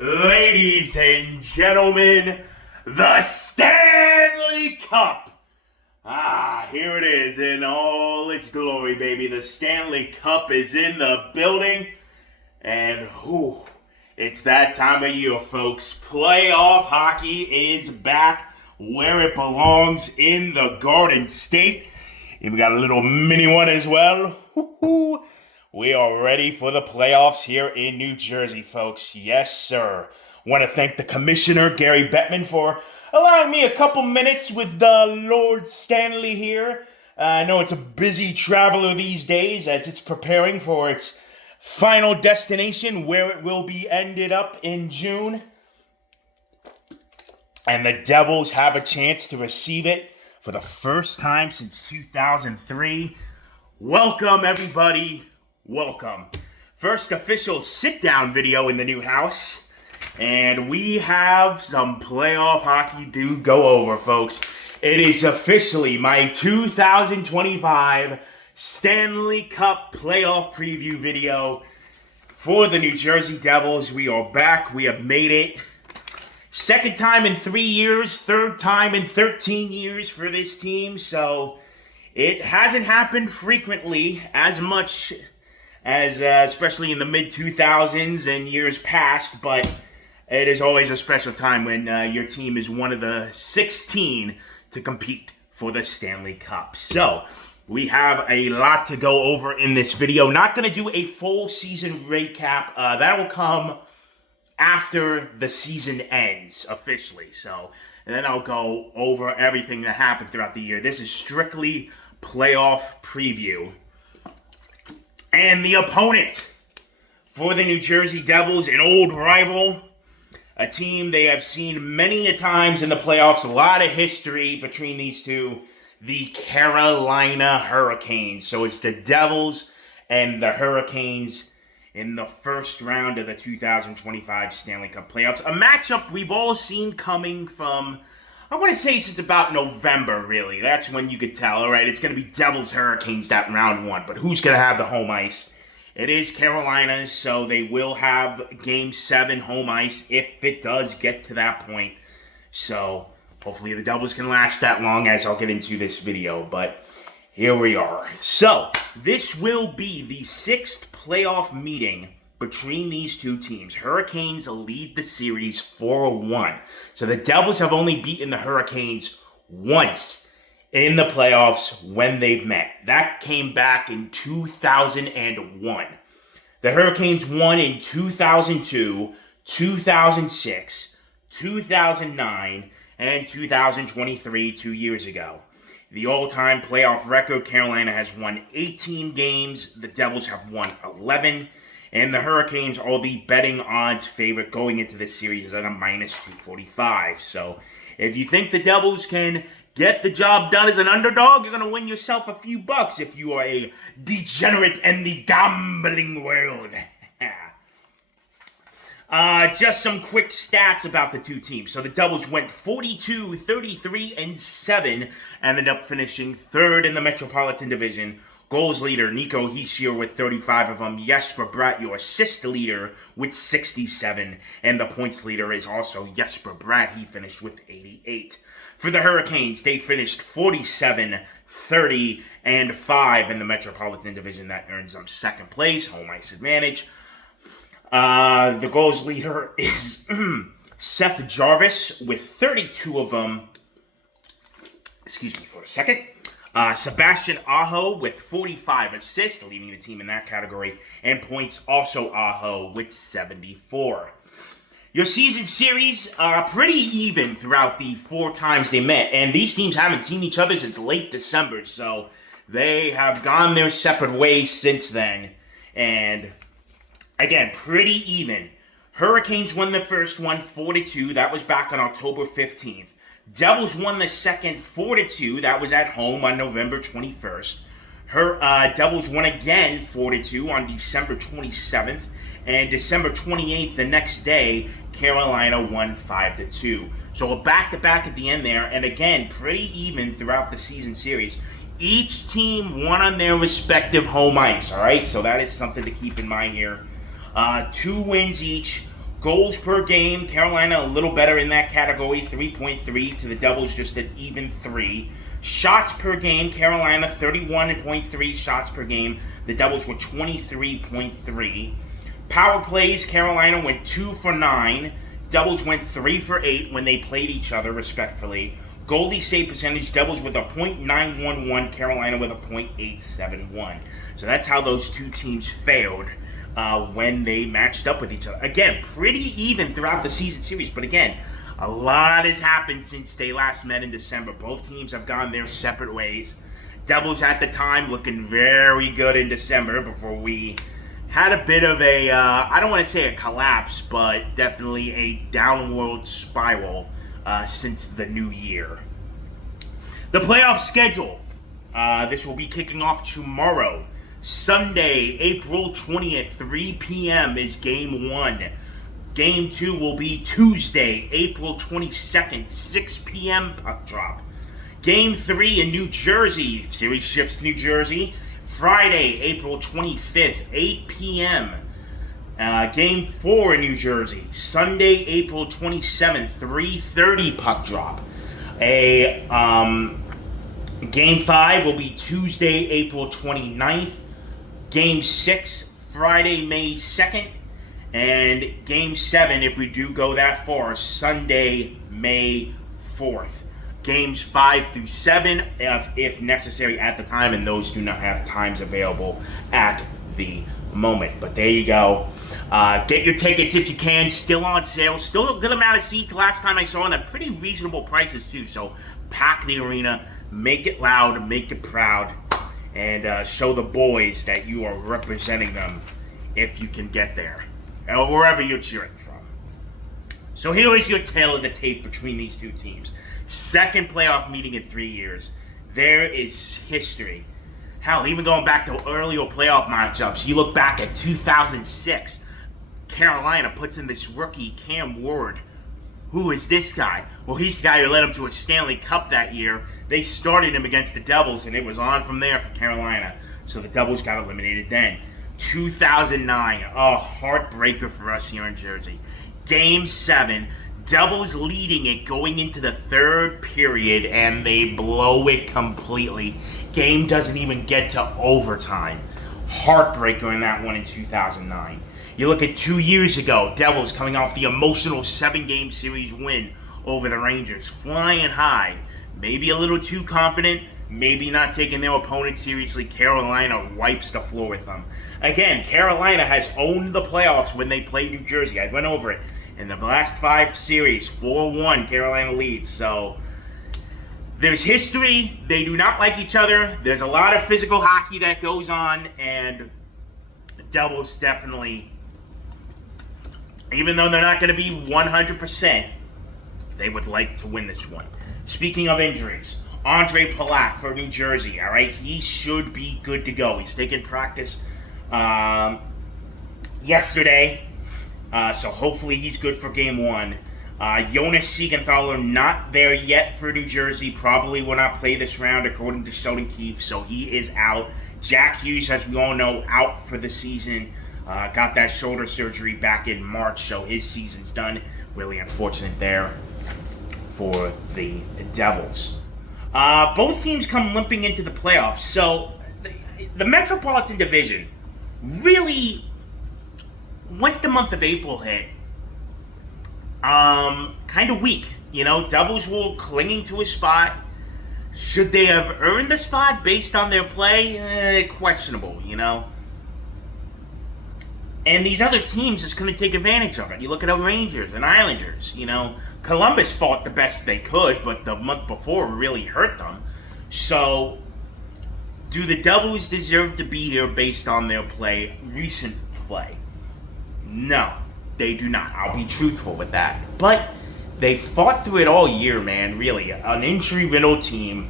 Ladies and gentlemen, the Stanley Cup. Here it is in all its glory, baby. The Stanley Cup is in the building. And it's that time of year, folks. Playoff hockey is back where it belongs, in the Garden State. And we got a little mini one as well. We are ready for the playoffs here in New Jersey, folks. Yes, sir. Want to thank the commissioner, Gary Bettman, for allowing me a couple minutes with Lord Stanley here. I know it's a busy traveler these days as it's preparing for its final destination, where it will be ended up in June. And the Devils have a chance to receive it for the first time since 2003. Welcome, everybody. Welcome. First official sit-down video in the new house. And we have some playoff hockey to go over, folks. It is officially my 2025 Stanley Cup playoff preview video for the New Jersey Devils. We are back. We have made it. Second time in 3 years, third time in 13 years for this team. So it hasn't happened frequently as much as especially in the mid-2000s and years past, but it is always a special time when your team is one of the 16 to compete for the Stanley Cup. So we have a lot to go over in this video. Not going to do a full season recap. That will come after the season ends officially. So, and then I'll go over everything that happened throughout the year. This is strictly playoff preview. And the opponent for the New Jersey Devils, an old rival, a team they have seen many a times in the playoffs, a lot of history between these two, the Carolina Hurricanes. So it's the Devils and the Hurricanes in the first round of the 2025 Stanley Cup playoffs. A matchup we've all seen coming from, I want to say, since about November, really. That's when you could tell, all right, it's going to be Devils Hurricanes that round one, but who's going to have the home ice? It is Carolina, so they will have Game 7 home ice if it does get to that point. So hopefully the Devils can last that long, as I'll get into this video, but here we are. So this will be the 6th playoff meeting between these two teams. Hurricanes lead the series 4-1. So the Devils have only beaten the Hurricanes once in the playoffs when they've met. That came back in 2001. The Hurricanes won in 2002, 2006, 2009, and 2023, 2 years ago. The all-time playoff record, Carolina has won 18 games. The Devils have won 11. And the Hurricanes are the betting odds favorite going into this series at a minus 245. So if you think the Devils can get the job done as an underdog, you're going to win yourself a few bucks if you are a degenerate in the gambling world. Just some quick stats about the two teams. So the Devils went 42, 33, and 7, ended up finishing third in the Metropolitan Division. Goals leader, Nico Hischier with 35 of them. Jesper Bratt, your assist leader, with 67. And the points leader is also Jesper Bratt. He finished with 88. For the Hurricanes, they finished 47, 30, and 5 in the Metropolitan Division. That earns them second place, home ice advantage. The goals leader is Seth Jarvis with 32 of them. Excuse me for a second. Sebastian Aho with 45 assists, leading the team in that category. And points, also Aho with 74. Your season series, pretty even throughout the 4 times they met. And these teams haven't seen each other since late December. So they have gone their separate ways since then. And again, pretty even. Hurricanes won the first one 4-2. That was back on October 15th. Devils won the second 4-2. That was at home on November 21st. Devils won again 4-2 on December 27th. And December 28th, the next day, Carolina won 5-2. So a back-to-back at the end there. And again, pretty even throughout the season series. Each team won on their respective home ice, all right? So that is something to keep in mind here. 2 wins each. Goals per game, Carolina a little better in that category, 3.3 to the Devils just an even 3. Shots per game, Carolina 31.3 shots per game. The Devils were 23.3. Power plays, Carolina went 2 for 9. Devils went 3 for 8 when they played each other, respectfully. Goalie save percentage, Devils with a .911, Carolina with a .871. So that's how those two teams failed when they matched up with each other. Again, pretty even throughout the season series, but again, a lot has happened since they last met in December. Both teams have gone their separate ways. Devils at the time looking very good in December before we had a bit of a, I don't want to say a collapse, but definitely a downward spiral since the new year. The playoff schedule. This will be kicking off tomorrow. Sunday, April 20th, 3 p.m. is Game 1. Game 2 will be Tuesday, April 22nd, 6 p.m. puck drop. Game 3 in New Jersey. Series shifts to New Jersey. Friday, April 25th, 8 p.m. Game 4 in New Jersey. Sunday, April 27th, 3:30 puck drop. Game 5 will be Tuesday, April 29th. Game 6, Friday, May 2nd. And Game 7, if we do go that far, Sunday, May 4th. Games 5 through 7, if necessary at the time, and those do not have times available at the moment. But there you go. Get your tickets if you can. Still on sale. Still a good amount of seats. Last time I saw them at pretty reasonable prices too. So pack the arena. Make it loud. Make it proud. And show the boys that you are representing them if you can get there. Or wherever you're cheering from. So here is your tale of the tape between these two teams. Second playoff meeting in 3 years. There is history. Hell, even going back to earlier playoff matchups, you look back at 2006, Carolina puts in this rookie, Cam Ward. Who is this guy? Well, he's the guy who led them to a Stanley Cup that year. They started him against the Devils, and it was on from there for Carolina. So the Devils got eliminated then. 2009, a heartbreaker for us here in Jersey. Game 7, Devils leading it going into the third period, and they blow it completely. Game doesn't even get to overtime. Heartbreaker in that one in 2009. You look at 2 years ago, Devils coming off the emotional 7-game series win over the Rangers, flying high. Maybe a little too confident, maybe not taking their opponent seriously. Carolina wipes the floor with them. Again, Carolina has owned the playoffs when they played New Jersey. I went over it. In the last 5 series, 4-1, Carolina leads. So there's history. They do not like each other. There's a lot of physical hockey that goes on, and the Devils definitely, even though they're not going to be 100%, they would like to win this one. Speaking of injuries, Andre Palat for New Jersey, all right? He should be good to go. He's taking practice yesterday, so hopefully he's good for Game 1. Jonas Siegenthaler not there yet for New Jersey. Probably will not play this round, according to Sheldon Keefe, so he is out. Jack Hughes, as we all know, out for the season. Got that shoulder surgery back in March, so his season's done. Really unfortunate there for the Devils. Both teams come limping into the playoffs, so the Metropolitan Division really, once the month of April hit, kind of weak. You know, Devils were clinging to a spot. Should they have earned the spot based on their play? Questionable, you know. And these other teams is going to take advantage of it. You look at the Rangers and Islanders, you know. Columbus fought the best they could, but the month before really hurt them. So, do the Devils deserve to be here based on their play, recent play? No, they do not. I'll be truthful with that. But they fought through it all year, man, really. An injury-riddled team.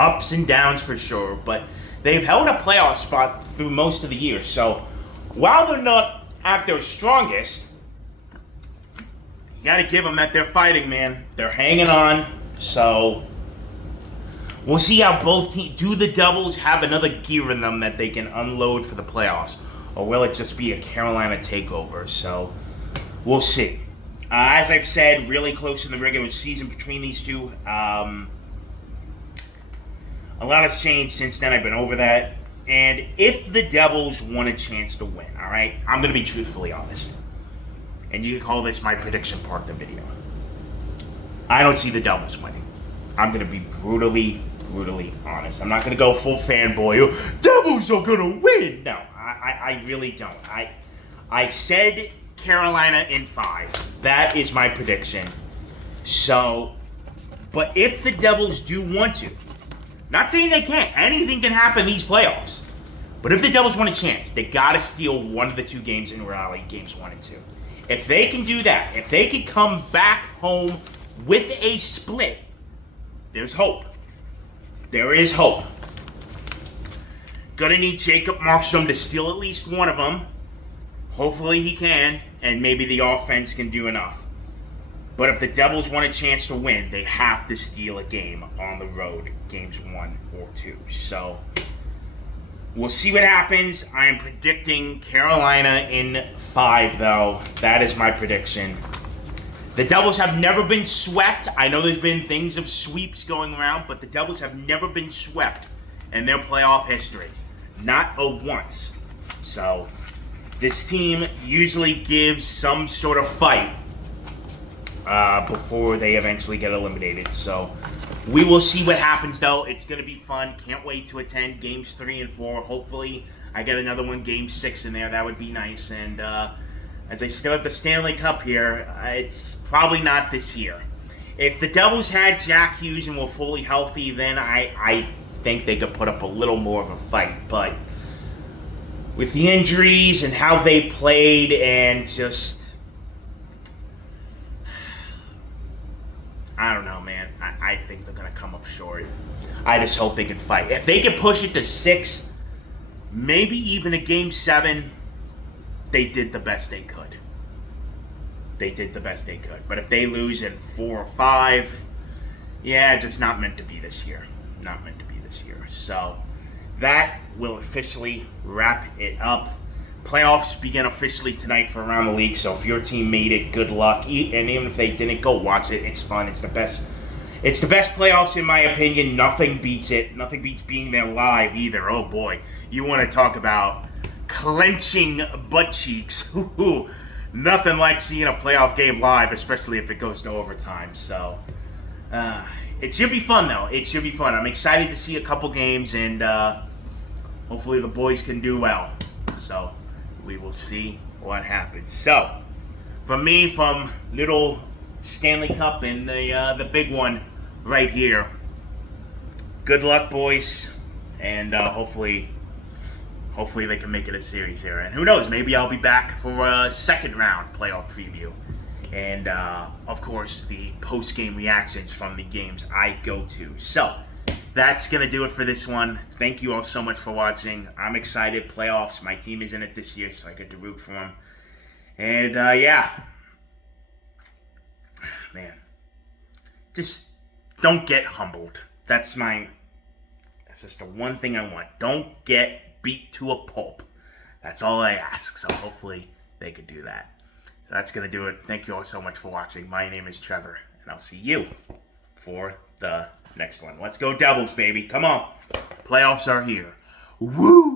Ups and downs for sure, but they've held a playoff spot through most of the year. So, while they're not at their strongest, you got to give them that they're fighting, man. They're hanging on. So, we'll see how both teams... Do the Devils have another gear in them that they can unload for the playoffs? or will it just be a Carolina takeover? So we'll see. As I've said, really close in the regular season between these two. A lot has changed since then. I've been over that. And if the Devils want a chance to win, all right, I'm going to be truthfully honest. And you can call this my prediction part of the video. I don't see the Devils winning. I'm going to be brutally honest. I'm not going to go full fanboy. Devils are going to win. No, I really don't. I said Carolina in 5. That is my prediction. So, but if the Devils do want to, not saying they can't. Anything can happen in these playoffs. But if the Devils want a chance, they got to steal one of the 2 games in Raleigh, games 1 and 2. If they can do that, if they can come back home with a split, there's hope. There is hope. Gonna need Jacob Markstrom to steal at least one of them. Hopefully he can, and maybe the offense can do enough. But if the Devils want a chance to win, they have to steal a game on the road, games 1 or 2. So, we'll see what happens. I am predicting Carolina in 5, though. That is my prediction. The Devils have never been swept. I know there's been things of sweeps going around, but the Devils have never been swept in their playoff history. Not a once. So, this team usually gives some sort of fight before they eventually get eliminated. So, we will see what happens, though. It's going to be fun. Can't wait to attend games 3 and 4. Hopefully, I get another one, game 6 in there. That would be nice. And as I still have the Stanley Cup here, it's probably not this year. If the Devils had Jack Hughes and were fully healthy, then I think they could put up a little more of a fight. But with the injuries and how they played and just, I don't know, man. I think they're going to come up short. I just hope they can fight. If they can push it to 6, maybe even a game 7, they did the best they could. They did the best they could. But if they lose in 4 or 5, yeah, it's just not meant to be this year. Not meant to be this year. So that will officially wrap it up. Playoffs begin officially tonight for around the league. So if your team made it, good luck. And even if they didn't, go watch it. It's fun. It's the best. It's the best playoffs in my opinion. Nothing beats it. Nothing beats being there live either. Oh boy, you want to talk about clenching butt cheeks. Nothing like seeing a playoff game live, especially if it goes to overtime. So, it should be fun, though. It should be fun. I'm excited to see a couple games, and hopefully the boys can do well. So, we will see what happens. So, from me, from little Stanley Cup and the big one right here, good luck, boys, and hopefully they can make it a series here. And who knows, maybe I'll be back for a second round playoff preview. And, of course, the post-game reactions from the games I go to. So, that's going to do it for this one. Thank you all so much for watching. I'm excited. Playoffs. My team is in it this year, so I get to root for them. And, yeah. Man. Just don't get humbled. That's just the one thing I want. Don't get beat to a pulp. That's all I ask. So hopefully they can do that. So that's going to do it. Thank you all so much for watching. My name is Trevor, and I'll see you for the next one. Let's go Devils, baby. Come on. Playoffs are here. Woo!